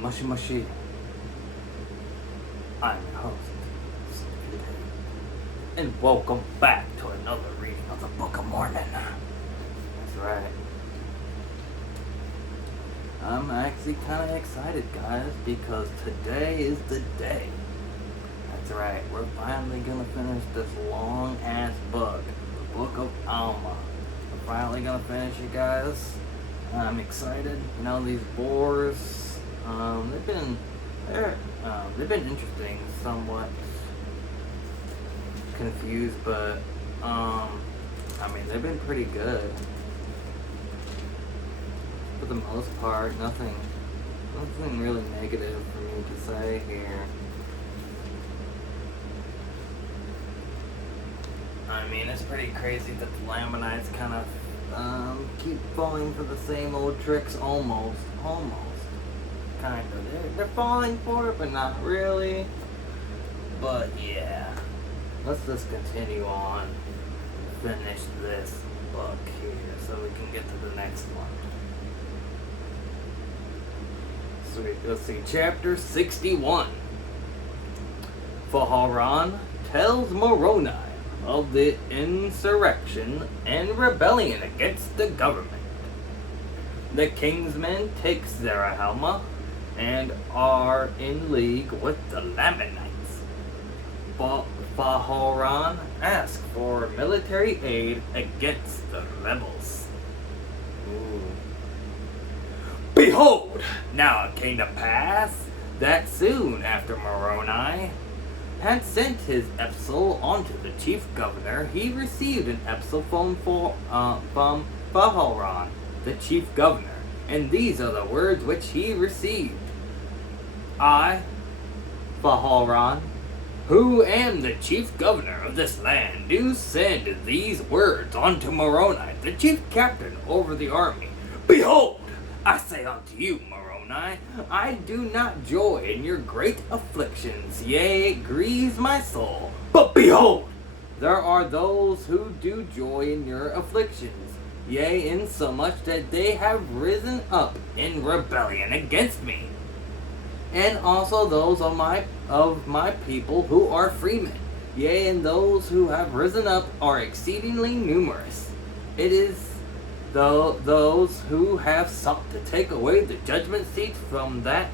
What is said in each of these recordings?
Mushy Mushy. I'm your host, and welcome back to another reading of the Book of Mormon. That's right. I'm actually kind of excited, guys, because today is the day. That's right, we're finally gonna finish this long-ass book, the Book of Alma. We're finally gonna finish it, guys. I'm excited. You know, these boars, they've been interesting, somewhat confused, but they've been pretty good for the most part. Nothing really negative for me to say here. It's pretty crazy that the Lamanites kind of keep falling for the same old tricks, almost. Kind of. They're falling for it, but not really. But yeah, let's just continue on, finish this book here, so we can get to the next one. Sweet. Let's see, chapter 61. Faharan tells Moroni of the insurrection and rebellion against the government. The king's men take Zarahemla and are in league with the Lamanites. Faharan asks for military aid against the rebels. Ooh. Behold, now it came to pass that soon after Moroni had sent his epistle unto the chief governor, he received an epistle from Faharan, the chief governor, and these are the words which he received. I, Faharan, who am the chief governor of this land, do send these words unto Moroni, the chief captain over the army. Behold, I say unto you, Moroni, I do not joy in your great afflictions, yea, it grieves my soul. But behold, there are those who do joy in your afflictions, yea, insomuch that they have risen up in rebellion against me. And also those of my people who are freemen, yea, and those who have risen up are exceedingly numerous. It is those who have sought to take away the judgment seat from that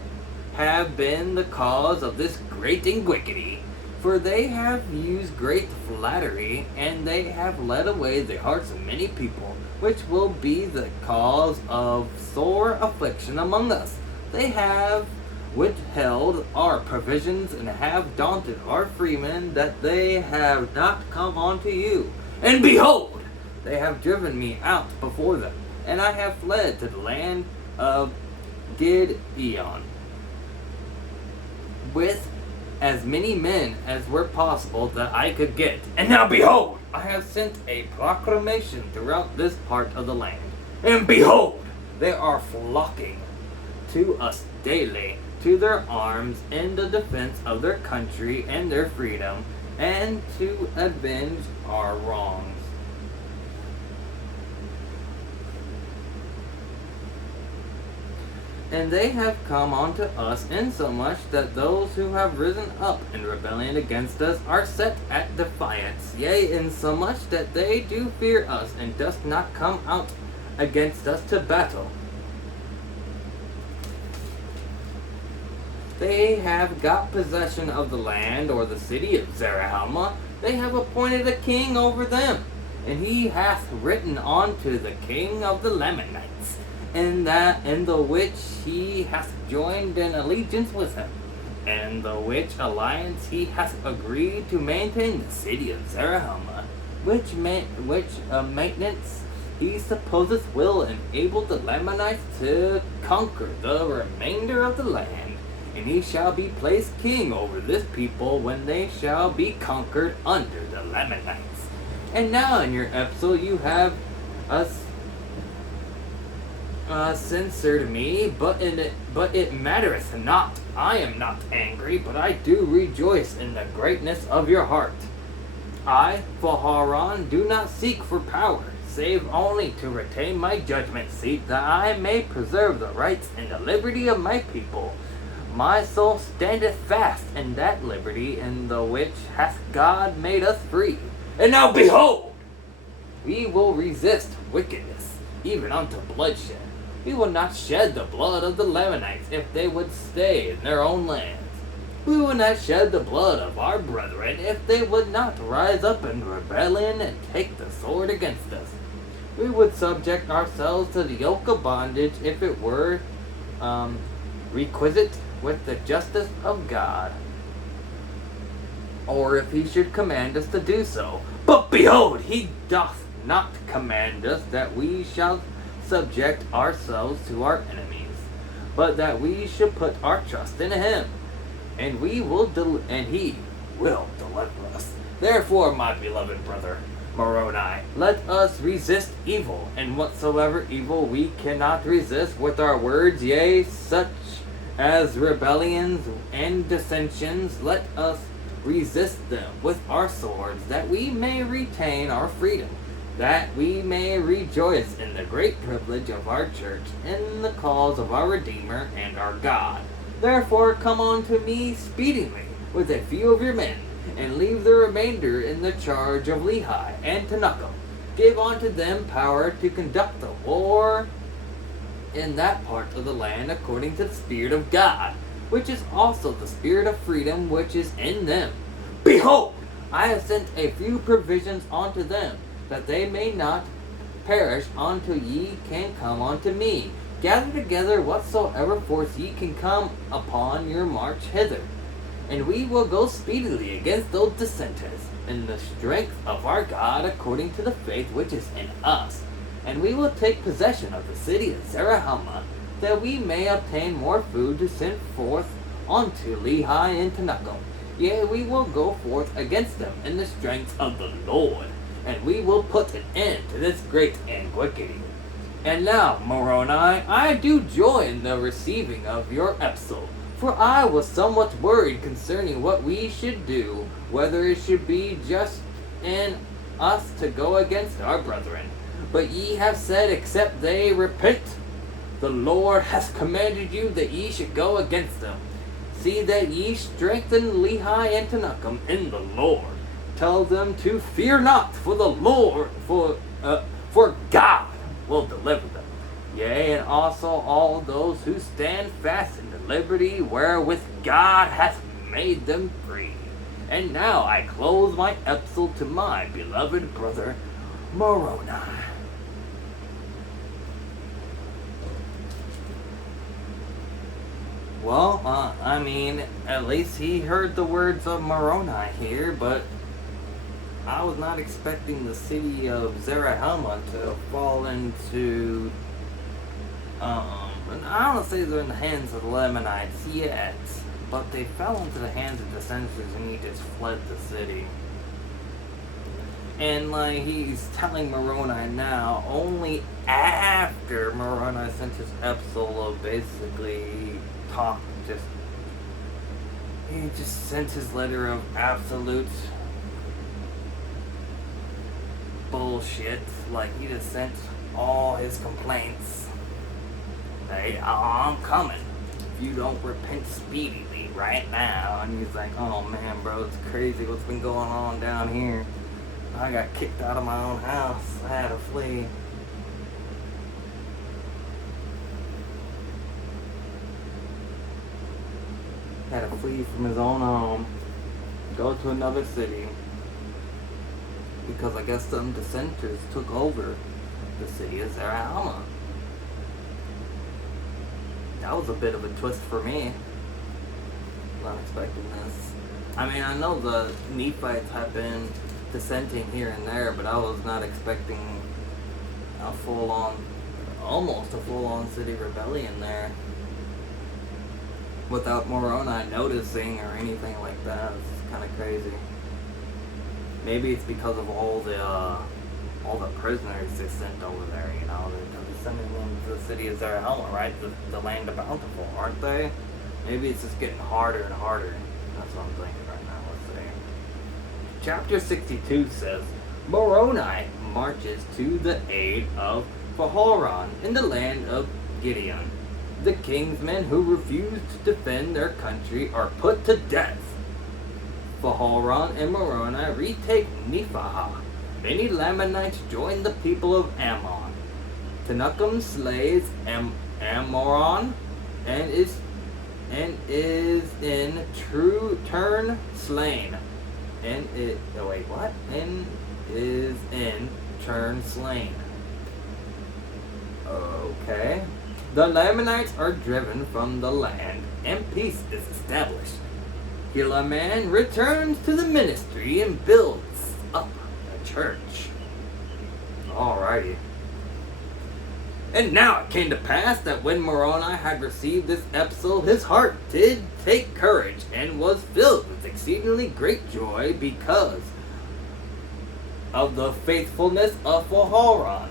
have been the cause of this great iniquity. For they have used great flattery, and they have led away the hearts of many people, which will be the cause of sore affliction among us. They have withheld our provisions, and have daunted our freemen, that they have not come unto you. And behold, they have driven me out before them, and I have fled to the land of Gideon, with as many men as were possible that I could get. And now behold, I have sent a proclamation throughout this part of the land. And behold, they are flocking to us daily, to their arms in the defense of their country and their freedom, and to avenge our wrongs. And they have come unto us insomuch that those who have risen up in rebellion against us are set at defiance, yea, insomuch that they do fear us, and dost not come out against us to battle. They have got possession of the land, or the city of Zarahemla. They have appointed a king over them, and he hath written unto the king of the Lamanites, in the which he hath joined in allegiance with him, and the which alliance he hath agreed to maintain the city of Zarahemla, which maintenance he supposeth will enable the Lamanites to conquer the remainder of the land. And he shall be placed king over this people when they shall be conquered under the Lamanites. And now in your epistle you have us censured me, but it mattereth not. I am not angry, but I do rejoice in the greatness of your heart. I, Faharan, do not seek for power, save only to retain my judgment seat, that I may preserve the rights and the liberty of my people, my soul standeth fast in that liberty in the which hath God made us free. And now behold, we will resist wickedness, even unto bloodshed. We will not shed the blood of the Lamanites if they would stay in their own lands. We will not shed the blood of our brethren if they would not rise up in rebellion and take the sword against us. We would subject ourselves to the yoke of bondage if it were requisite with the justice of God, or if he should command us to do so. But behold, he doth not command us that we shall subject ourselves to our enemies, but that we should put our trust in him, and he will deliver us. Therefore, my beloved brother Moroni, let us resist evil, and whatsoever evil we cannot resist with our words, yea, such as rebellions and dissensions, let us resist them with our swords, that we may retain our freedom, that we may rejoice in the great privilege of our church, in the cause of our Redeemer and our God. Therefore come unto me speedily with a few of your men, and leave the remainder in the charge of Lehi and Tenuchem. Give unto them power to conduct the war in that part of the land according to the Spirit of God, which is also the Spirit of freedom which is in them. Behold, I have sent a few provisions unto them, that they may not perish until ye can come unto me. Gather together whatsoever force ye can come upon your march hither, and we will go speedily against those dissenters in the strength of our God according to the faith which is in us. And we will take possession of the city of Zarahemla, that we may obtain more food to send forth unto Lehi and Tenuchem. Yea, we will go forth against them in the strength of the Lord, and we will put an end to this great iniquity. And now, Moroni, I do joy in the receiving of your epistle, for I was somewhat worried concerning what we should do, whether it should be just in us to go against our brethren. But ye have said, except they repent, the Lord hath commanded you that ye should go against them. See that ye strengthen Lehi and Tenuchem in the Lord. Tell them to fear not, for the Lord, for God will deliver them. Yea, and also all those who stand fast in the liberty wherewith God hath made them free. And now I close my epistle to my beloved brother Moroni. Well, I mean, at least he heard the words of Moroni here, but I was not expecting the city of Zarahemla to fall into, I don't want to say they're in the hands of the Lamanites yet, but they fell into the hands of dissenters and he just fled the city. And like he's telling Moroni now, only after Moroni sent his epistle of basically he just sent his letter of absolute bullshit. Like he just sent all his complaints. Hey, I'm coming if you don't repent speedily right now. And he's like, oh man, bro, it's crazy what's been going on down here. I got kicked out of my own house. I had to flee. Had to flee from his own home, go to another city, because I guess some dissenters took over the city of Zarahemla. That was a bit of a twist for me. Not expecting this. I mean, I know the Nephites have been dissenting here and there, but I was not expecting a almost a full-on city rebellion there, without Moroni noticing or anything like that. It's kind of crazy. Maybe it's because of all the prisoners they sent over there, you know. They're sending them to the city of Zarahemla, right? The land of bountiful, aren't they? Maybe it's just getting harder and harder. That's what I'm thinking right now. Let's see. Chapter 62 says, Moroni marches to the aid of Pahoran in the land of Gideon. The kingsmen who refuse to defend their country are put to death. Pahalran and Moroni retake Nephi. Many Lamanites join the people of Ammon. Tenuchem slays Amoron and is in true turn slain. And is in turn slain. Okay. The Lamanites are driven from the land, and peace is established. Helaman returns to the ministry and builds up a church. Alrighty. And now it came to pass that when Moroni had received this epistle, his heart did take courage and was filled with exceedingly great joy because of the faithfulness of Pahalran,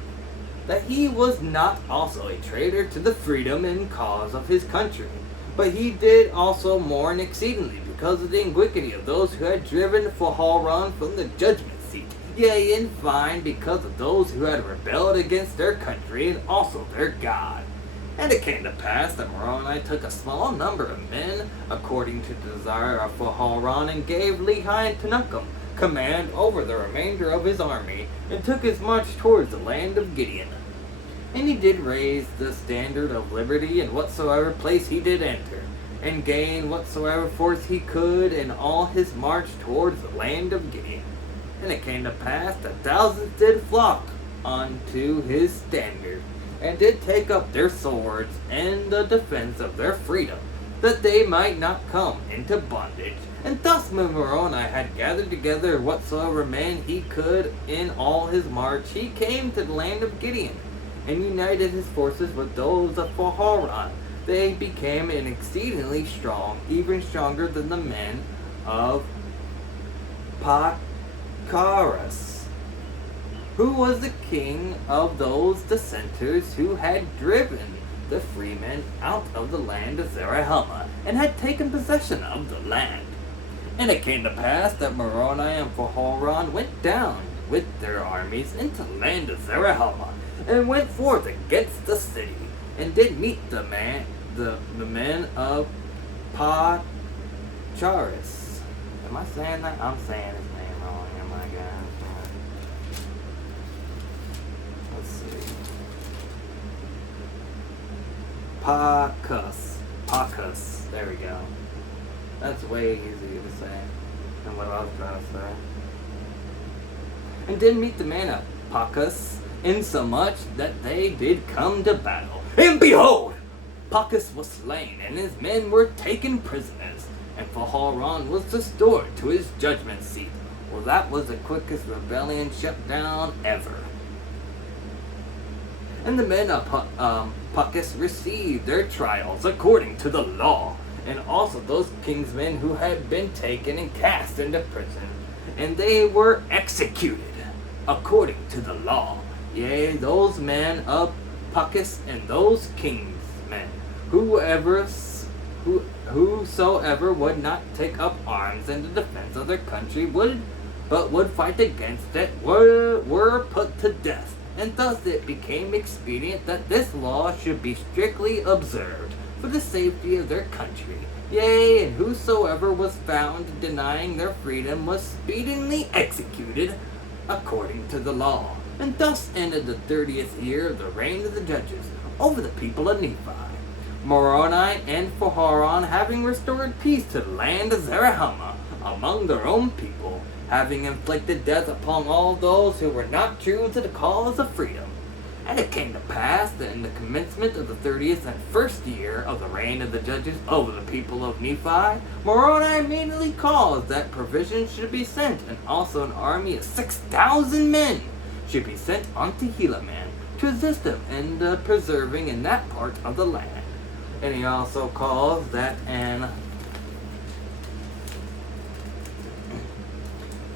that he was not also a traitor to the freedom and cause of his country, but he did also mourn exceedingly because of the iniquity of those who had driven Pahalran from the judgment seat, yea, in fine, because of those who had rebelled against their country and also their God. And it came to pass that Moroni took a small number of men according to the desire of Pahalran, and gave Lehi and Tenuchem command over the remainder of his army, and took his march towards the land of Gideon. And he did raise the standard of liberty in whatsoever place he did enter, and gain whatsoever force he could in all his march towards the land of Gideon. And it came to pass that thousands did flock unto his standard, and did take up their swords in the defense of their freedom, that they might not come into bondage. And thus when Moroni had gathered together whatsoever men he could in all his march, he came to the land of Gideon, and united his forces with those of Pahalran. They became an exceedingly strong, even stronger than the men of Pacharas, who was the king of those dissenters who had driven the freemen out of the land of Zarahemla, and had taken possession of the land. And it came to pass that Moroni and Pahalran went down with their armies into the land of Zarahemla, and went forth against the city, and did meet the men of Pacharas. Am I saying that? I'm saying his name wrong. Oh my God. Let's see. Pachas. There we go. That's way easier to say than what I was trying to say. And did meet the man of Pachas, insomuch that they did come to battle. And behold, Pachas was slain, and his men were taken prisoners, and Pahalran was restored to his judgment seat. Well, that was the quickest rebellion shut down ever. And the men of Pachas received their trials according to the law, and also those kingsmen who had been taken and cast into prison, and they were executed according to the law. Yea, those men of Pachas and those kingsmen, whosoever would not take up arms in the defense of their country would fight against it, were put to death. And thus it became expedient that this law should be strictly observed for the safety of their country. Yea, and whosoever was found denying their freedom was speedily executed according to the law. And thus ended the 30th year of the reign of the judges over the people of Nephi. Moroni and Pahalran, having restored peace to the land of Zarahemla among their own people, having inflicted death upon all those who were not true to the cause of freedom. And it came to pass that in the commencement of the 30th and first year of the reign of the judges over the people of Nephi, Moroni immediately caused that provisions should be sent, and also an army of 6,000 men should be sent unto Helaman to assist him in the preserving in that part of the land. And he also caused that an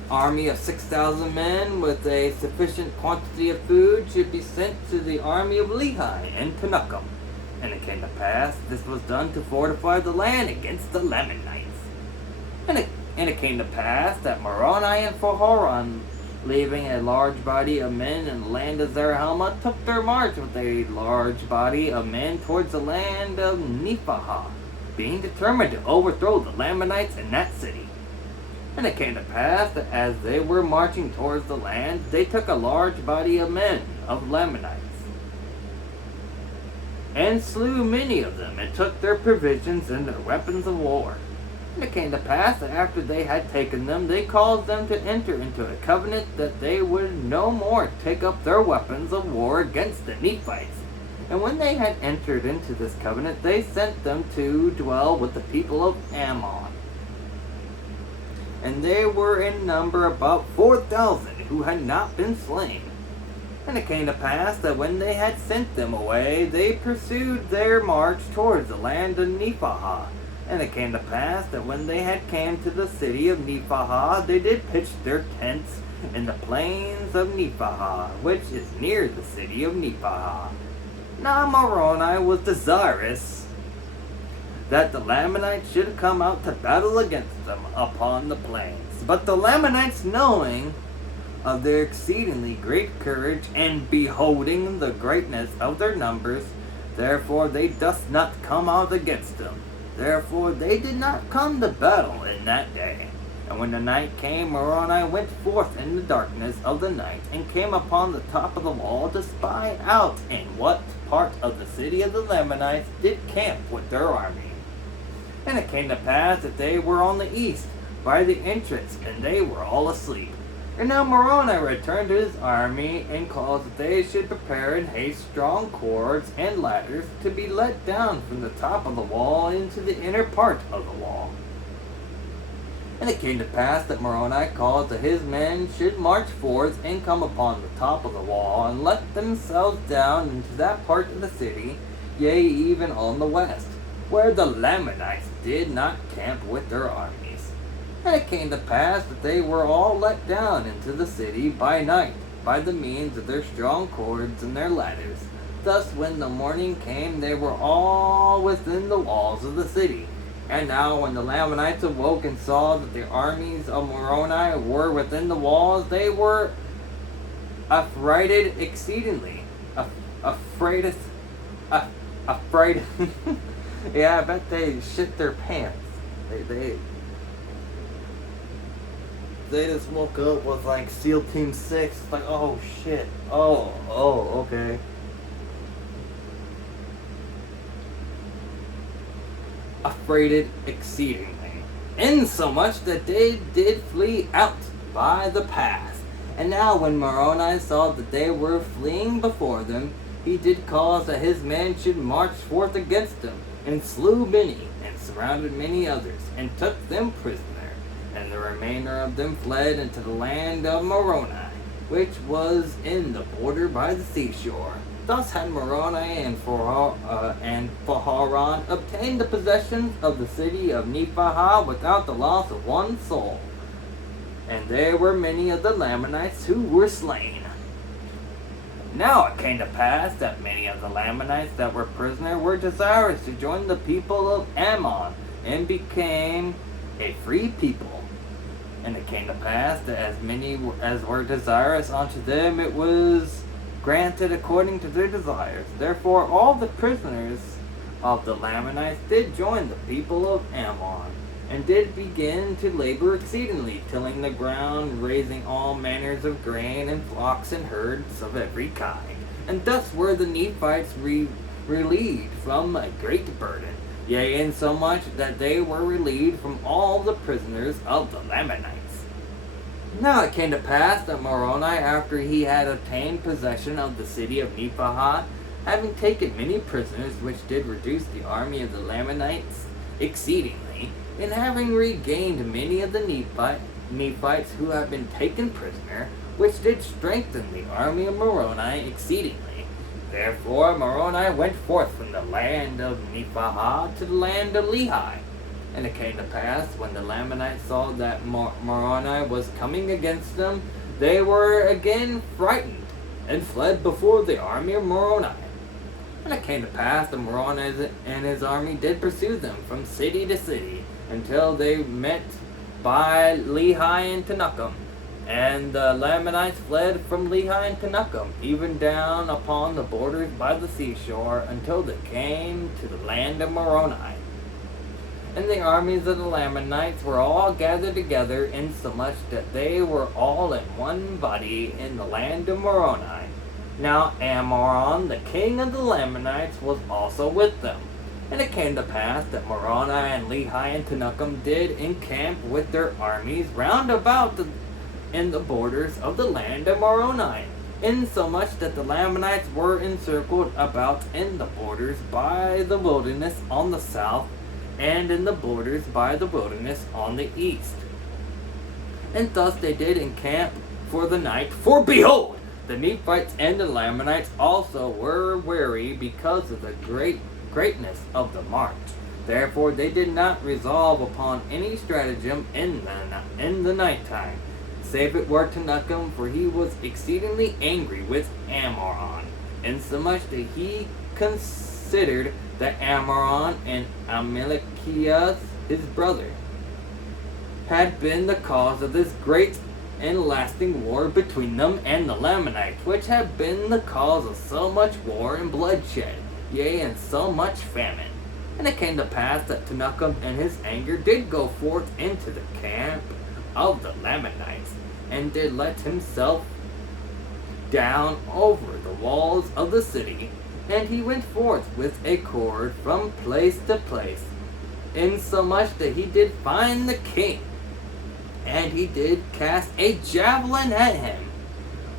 army of 6,000 men with a sufficient quantity of food should be sent to the army of Lehi and Tenuchem. And it came to pass, this was done to fortify the land against the Lamanites. And it came to pass that Moroni and Pahalran leaving a large body of men in the land of Zarahemla, took their march with a large body of men towards the land of Nephahah, being determined to overthrow the Lamanites in that city. And it came to pass that as they were marching towards the land, they took a large body of men of Lamanites, and slew many of them, and took their provisions and their weapons of war. And it came to pass that after they had taken them, they caused them to enter into a covenant that they would no more take up their weapons of war against the Nephites. And when they had entered into this covenant, they sent them to dwell with the people of Ammon. And they were in number about 4,000 who had not been slain. And it came to pass that when they had sent them away, they pursued their march towards the land of Nephahah. And it came to pass that when they had came to the city of Nephahah, they did pitch their tents in the plains of Nephahah, which is near the city of Nephahah. Now Moroni was desirous that the Lamanites should come out to battle against them upon the plains. But the Lamanites, knowing of their exceedingly great courage, and beholding the greatness of their numbers, therefore they durst not come out against them. Therefore they did not come to battle in that day. And when the night came, Moroni went forth in the darkness of the night, and came upon the top of the wall to spy out in what part of the city of the Lamanites did camp with their army. And it came to pass that they were on the east, by the entrance, and they were all asleep. And now Moroni returned to his army, and caused that they should prepare in haste strong cords and ladders to be let down from the top of the wall into the inner part of the wall. And it came to pass that Moroni caused that his men should march forth and come upon the top of the wall, and let themselves down into that part of the city, yea, even on the west, where the Lamanites did not camp with their armies. And it came to pass that they were all let down into the city by night, by the means of their strong cords and their ladders. Thus when the morning came, they were all within the walls of the city. And now when the Lamanites awoke and saw that the armies of Moroni were within the walls, they were affrighted exceedingly. Afraid. Yeah, I bet they shit their pants. They just woke up with like SEAL Team 6. It's like, oh shit. Oh, okay. Affrighted exceedingly, insomuch that they did flee out by the pass. And now when Moroni saw that they were fleeing before them, he did cause that his men should march forth against them, and slew many, and surrounded many others, and took them prisoner. And the remainder of them fled into the land of Moroni, which was in the border by the seashore. Thus had Moroni and Faharan obtained the possessions of the city of Nephahah without the loss of one soul. And there were many of the Lamanites who were slain. Now it came to pass that many of the Lamanites that were prisoners were desirous to join the people of Ammon, and became a free people. And it came to pass that as many as were desirous unto them, it was granted according to their desires. Therefore all the prisoners of the Lamanites did join the people of Ammon, and did begin to labor exceedingly, tilling the ground, raising all manners of grain, and flocks and herds of every kind. And thus were the Nephites relieved from a great burden, yea, insomuch that they were relieved from all the prisoners of the Lamanites. Now it came to pass that Moroni, after he had obtained possession of the city of Nephahah, having taken many prisoners, which did reduce the army of the Lamanites exceedingly, and having regained many of the Nephites who had been taken prisoner, which did strengthen the army of Moroni exceedingly. Therefore Moroni went forth from the land of Nephahah to the land of Lehi. And it came to pass, when the Lamanites saw that Moroni was coming against them, they were again frightened, and fled before the army of Moroni. And it came to pass that Moroni and his army did pursue them from city to city, until they met by Lehi and Tenuchem. And the Lamanites fled from Lehi and Tenuckum, even down upon the borders by the seashore, until they came to the land of Moroni. And the armies of the Lamanites were all gathered together, insomuch that they were all in one body in the land of Moroni. Now Ammoron, the king of the Lamanites, was also with them. And it came to pass that Moroni and Lehi and Tenuckum did encamp with their armies round about in the borders of the land of Moroni, insomuch that the Lamanites were encircled about in the borders by the wilderness on the south, and in the borders by the wilderness on the east. And thus they did encamp for the night, for behold, the Nephites and the Lamanites also were weary because of the greatness of the march. Therefore they did not resolve upon any stratagem in the nighttime, save it were Tenuckum, for he was exceedingly angry with Ammoron, insomuch that he considered that Ammoron and Amalekias, his brother, had been the cause of this great and lasting war between them and the Lamanites, which had been the cause of so much war and bloodshed, yea, and so much famine. And it came to pass that Tenuckum in his anger did go forth into the camp of the Lamanites, and did let himself down over the walls of the city, and he went forth with a cord from place to place, insomuch that he did find the king, and he did cast a javelin at him,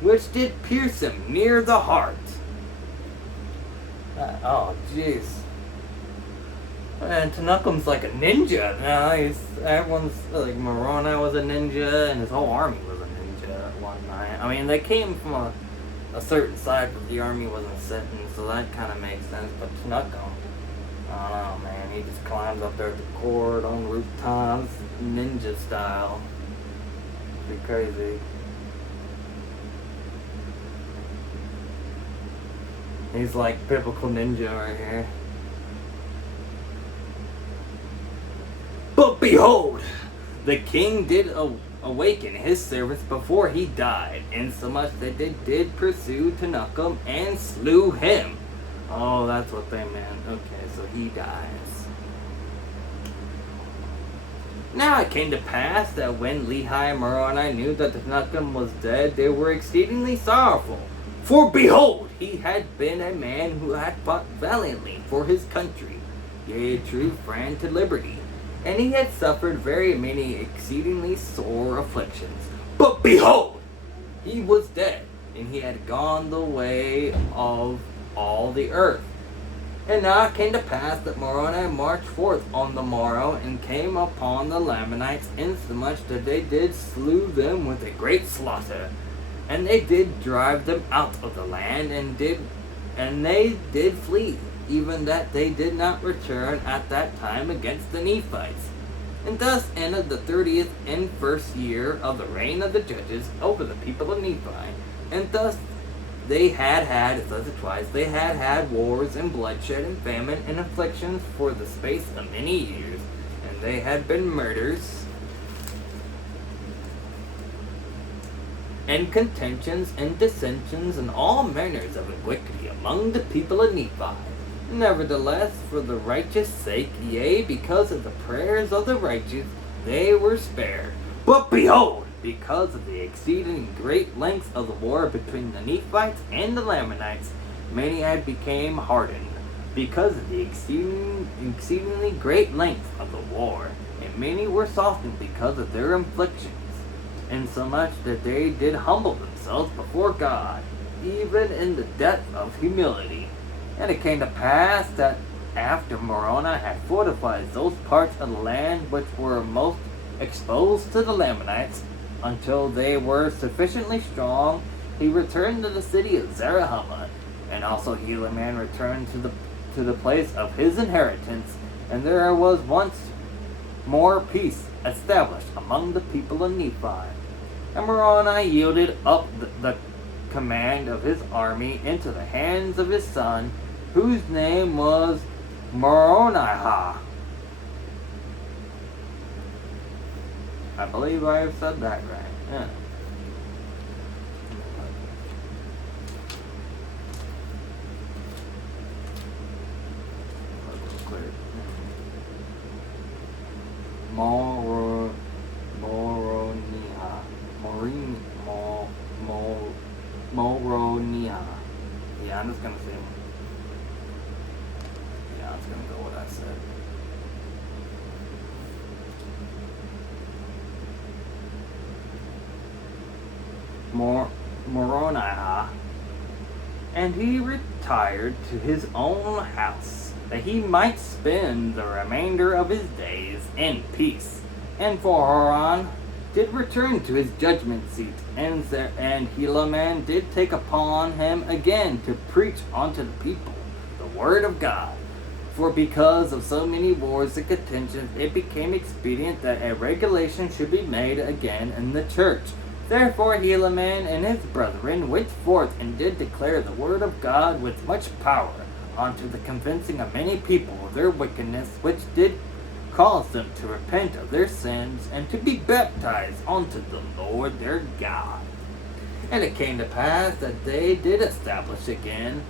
which did pierce him near the heart. Oh, jeez. And Tenuckum's like a ninja now. Everyone's like, Moroni was a ninja, and his whole army was a ninja at one night. I mean, they came from a certain side, but the army wasn't sitting, so that kind of makes sense. But Tenuckum, I don't know, man. He just climbs up there at the cord on rooftops, ninja style. Pretty crazy. He's like biblical ninja right here. But behold, the king did awaken his servants before he died, insomuch that they did pursue Tenuckum and slew him. Oh, that's what they meant. Okay, so he dies. Now it came to pass that when Lehi and Moroni knew that Tenuckum was dead, they were exceedingly sorrowful. For behold, he had been a man who had fought valiantly for his country, yea, a true friend to liberty. And he had suffered very many exceedingly sore afflictions. But behold, he was dead, and he had gone the way of all the earth. And now it came to pass that Moroni marched forth on the morrow, and came upon the Lamanites, insomuch that they did slew them with a great slaughter. And they did drive them out of the land, and they did flee, even that they did not return at that time against the Nephites. And thus ended the 30th and first year of the reign of the judges over the people of Nephi. And thus they had had wars and bloodshed and famine and afflictions for the space of many years. And they had been murders and contentions and dissensions and all manners of iniquity among the people of Nephi. Nevertheless, for the righteous sake, yea, because of the prayers of the righteous, they were spared. But behold, because of the exceeding great length of the war between the Nephites and the Lamanites, many had become hardened, because of the exceedingly great length of the war, and many were softened because of their afflictions, insomuch that they did humble themselves before God, even in the depth of humility. And it came to pass that after Moroni had fortified those parts of the land which were most exposed to the Lamanites, until they were sufficiently strong, he returned to the city of Zarahemla, and also Helaman returned to the place of his inheritance, and there was once more peace established among the people of Nephi. And Moroni yielded up the command of his army into the hands of his son, whose name was Moronihah. I believe I have said that right. Yeah. Moro, Moroniha. Moroniha. Yeah, I'm just gonna say. Yeah, I'm just gonna go with what I said. Moroniha. And he retired to his own house, that he might spend the remainder of his days in peace. And Haran did return to his judgment seat, and Helaman did take upon him again to preach unto the people the word of God. For because of so many wars and contentions, it became expedient that a regulation should be made again in the church. Therefore Helaman and his brethren went forth and did declare the word of God with much power, unto the convincing of many people of their wickedness, which did cause them to repent of their sins, and to be baptized unto the Lord their God. And it came to pass that they did establish again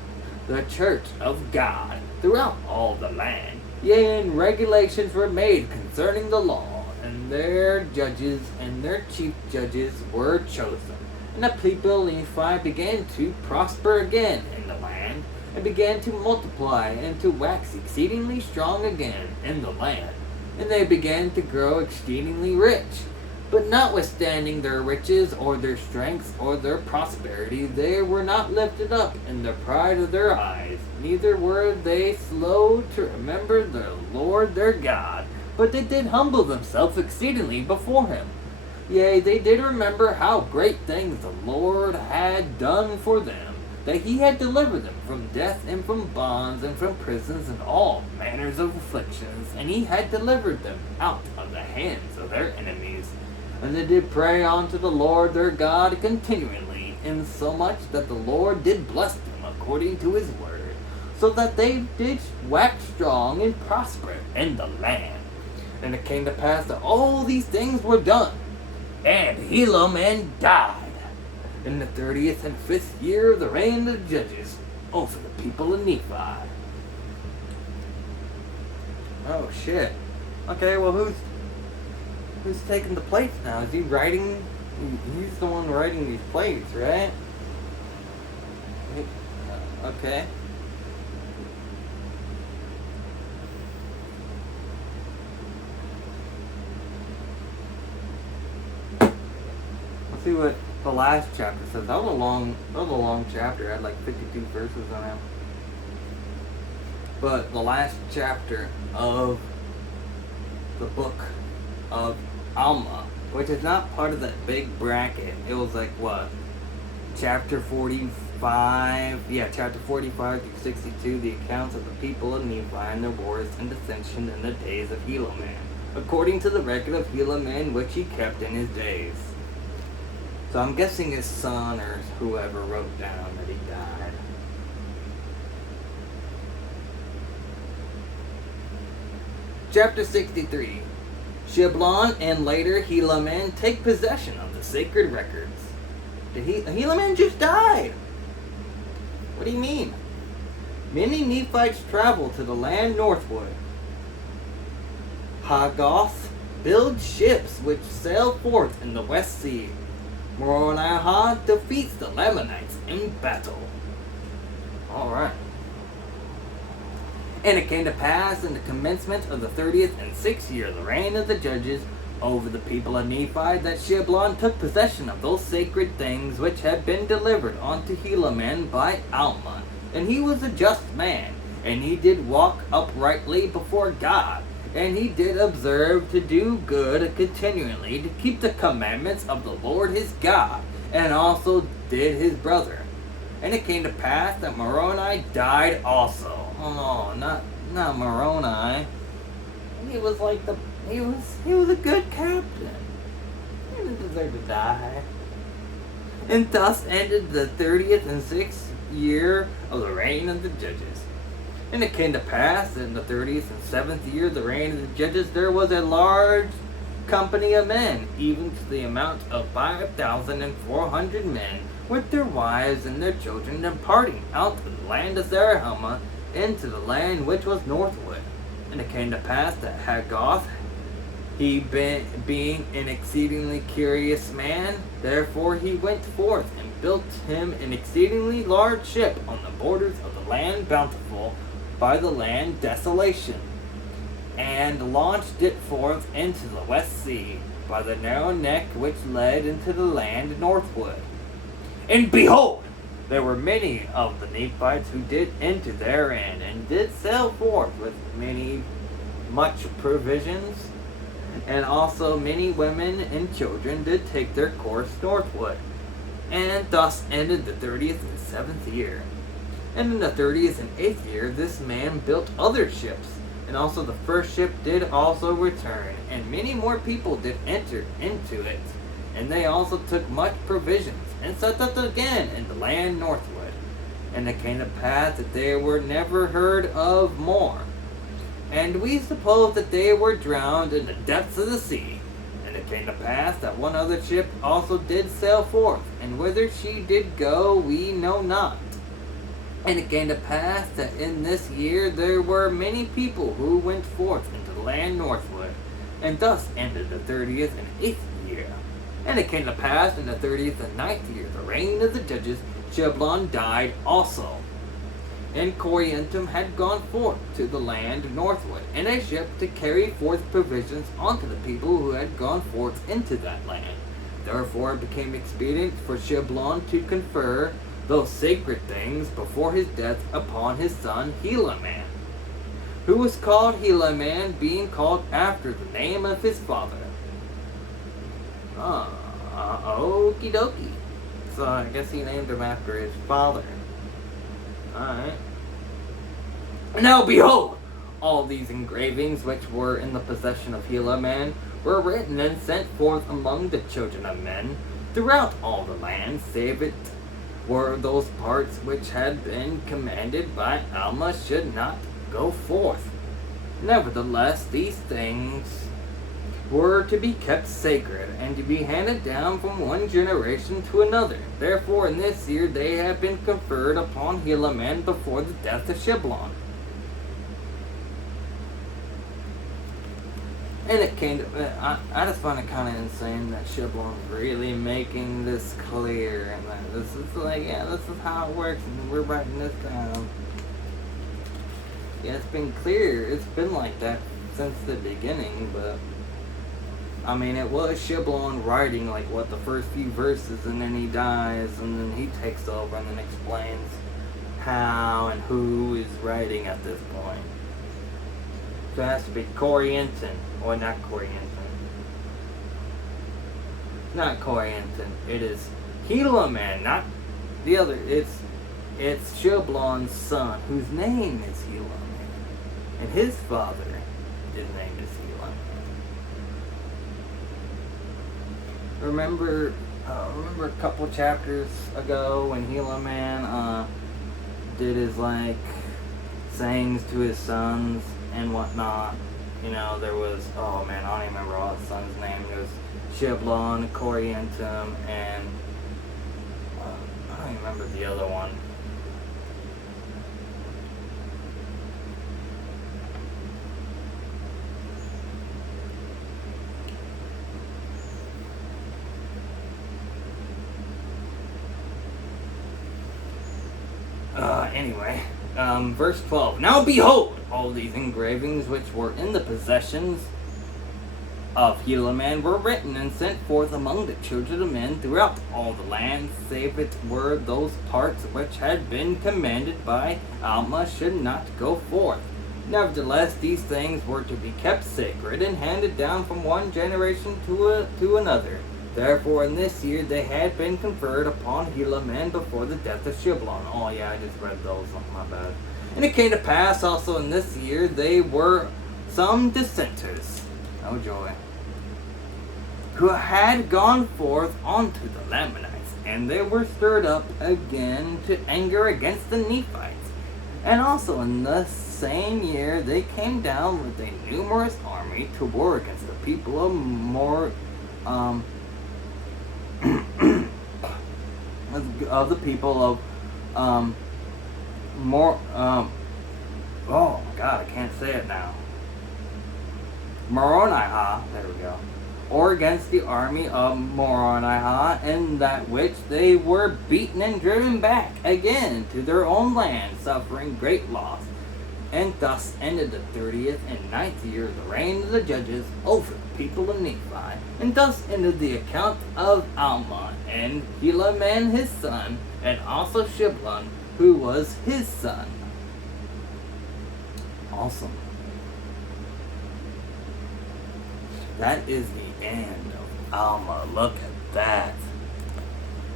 the church of God throughout all the land. Yea, and regulations were made concerning the law, and their judges and their chief judges were chosen. And the people of Nephi began to prosper again in the land, and began to multiply and to wax exceedingly strong again in the land. And they began to grow exceedingly rich. But notwithstanding their riches or their strength or their prosperity, they were not lifted up in the pride of their eyes, neither were they slow to remember the Lord their God, but they did humble themselves exceedingly before him. Yea, they did remember how great things the Lord had done for them, that he had delivered them from death and from bonds and from prisons and all manners of afflictions, and he had delivered them out of the hands of their enemies. And they did pray unto the Lord their God continually, insomuch that the Lord did bless them according to his word, so that they did wax strong and prosper in the land. And it came to pass that all these things were done, and Helaman died in the 30th and 5th year of the reign of the judges over the people of Nephi. Oh shit. Okay, well who's taking the plates now? Is he writing? He's the one writing these plates, right? Okay. Let's see what the last chapter says. That was a long chapter. It had like 52 verses on it. But the last chapter of the book of Alma, which is not part of that big bracket. It was like what? Chapter 45. Yeah, chapter 45 through 62, the accounts of the people of Nephi and their wars and dissension in the days of Helaman, according to the record of Helaman which he kept in his days. So I'm guessing his son or whoever wrote down that he died. Chapter 63. Shiblon and later Helaman take possession of the sacred records. Helaman just died? What do you mean? Many Nephites travel to the land northward. Hagoth builds ships which sail forth in the West Sea. Moroniha defeats the Lamanites in battle. Alright. And it came to pass in the commencement of the 30th and 6th year of the reign of the judges over the people of Nephi, that Shiblon took possession of those sacred things which had been delivered unto Helaman by Alma. And he was a just man, and he did walk uprightly before God, and he did observe to do good continually, to keep the commandments of the Lord his God, and also did his brother. And it came to pass that Moroni died also. Oh, not Moroni. He was like he was a good captain. He didn't deserve to die. And thus ended the 30th and 6th year of the reign of the judges. And it came to pass in the 30th and 7th year of the reign of the judges, there was a large company of men, even to the amount of 5,400 men, with their wives and their children, departing out of the land of Zarahemla into the land which was northward. And it came to pass that Hagoth Being an exceedingly curious man, therefore he went forth and built him an exceedingly large ship on the borders of the land bountiful by the land desolation, and launched it forth into the west sea by the narrow neck which led into the land northward. And behold, there were many of the Nephites who did enter therein, and did sail forth with much provisions, and also many women and children did take their course northward. And thus ended the 30th and 7th year. And in the 30th and 8th year this man built other ships, and also the first ship did also return, and many more people did enter into it. And they also took much provisions, and set up again in the land northward. And it came to pass that they were never heard of more. And we suppose that they were drowned in the depths of the sea. And it came to pass that one other ship also did sail forth, and whither she did go we know not. And it came to pass that in this year there were many people who went forth into the land northward. And thus ended the 30th and 8th year. And it came to pass in the 30th and 9th year, the reign of the judges, Sheblon died also. And Coriantum had gone forth to the land northward in a ship to carry forth provisions unto the people who had gone forth into that land. Therefore it became expedient for Sheblon to confer those sacred things before his death upon his son Helaman, who was called Helaman, being called after the name of his father. Okie dokie. So I guess he named him after his father. Alright. Now behold, all these engravings which were in the possession of Helaman were written and sent forth among the children of men throughout all the land, save it were those parts which had been commanded by Alma should not go forth. Nevertheless, these things were to be kept sacred, and to be handed down from one generation to another. Therefore in this year they have been conferred upon Helaman before the death of Sheblon. And it came to, I just find it kind of insane that Sheblon's really making this clear, and that this is like, yeah, this is how it works, and we're writing this down. Yeah, it's been clear, it's been like that since the beginning, but I mean, it was Sheblon writing, like, what, the first few verses, and then he dies, and then he takes over and then explains how and who is writing at this point. So it has to be Corianton, or not Corianton. Not Corianton, it is Helaman, not the other, it's Sheblon's son, whose name is Helaman, and his father, his name is Helaman. Remember a couple chapters ago when Helaman did his like sayings to his sons and whatnot. You know, there was, oh man, I don't even remember all his son's name. There was Sheblon, Coriantum, and I don't even remember the other one. Anyway, verse 12. Now behold, all these engravings which were in the possessions of Helaman were written and sent forth among the children of men throughout all the land, save it were those parts which had been commanded by Alma should not go forth. Nevertheless, these things were to be kept sacred and handed down from one generation to another. Therefore, in this year they had been conferred upon Helaman before the death of Sheblon. Oh yeah, I just read those. Oh, my bad. And it came to pass also in this year they were some dissenters, oh joy, who had gone forth unto the Lamanites, and they were stirred up again to anger against the Nephites. And also in the same year they came down with a numerous army to war against the people of of the people of oh god, I can't say it now. Moronihah, there we go, or against the army of Moronihah, in that which they were beaten and driven back again to their own land, suffering great loss. And thus ended the 30th and 9th year of the reign of the judges over the people of Nephi. And thus ended the account of Alma, and Helaman his son, and also Shiblon, who was his son. Awesome. That is the end of Alma. Look at that.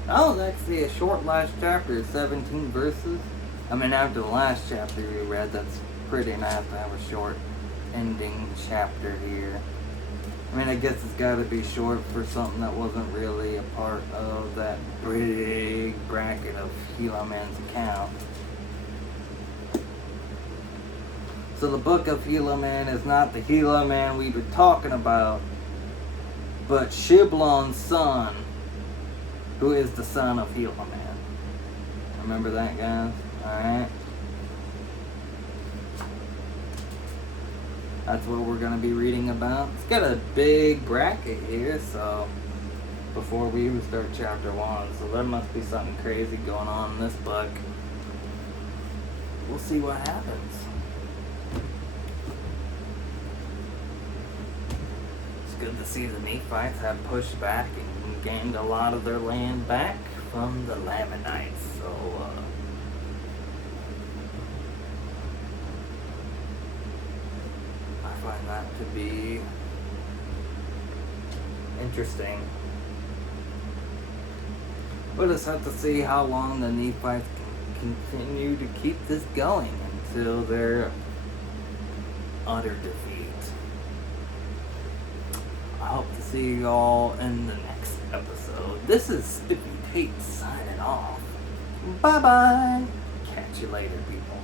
That was actually a short last chapter, 17 verses. I mean, after the last chapter we read, that's pretty nice to have a short ending chapter here. I mean, I guess it's got to be short for something that wasn't really a part of that big bracket of Helaman's account. So the Book of Helaman is not the Helaman we've been talking about, but Shiblon's son, who is the son of Helaman. Remember that, guys? Alright. That's what we're going to be reading about. It's got a big bracket here, so before we even start chapter 1, so there must be something crazy going on in this book. We'll see what happens. It's good to see the Nephites have pushed back and gained a lot of their land back from the Lamanites, so I find that to be interesting. We'll just have to see how long the Nephites can continue to keep this going until their utter defeat. I hope to see you all in the next episode. This is Spiffy Tate signing off. Bye bye. Catch you later, people.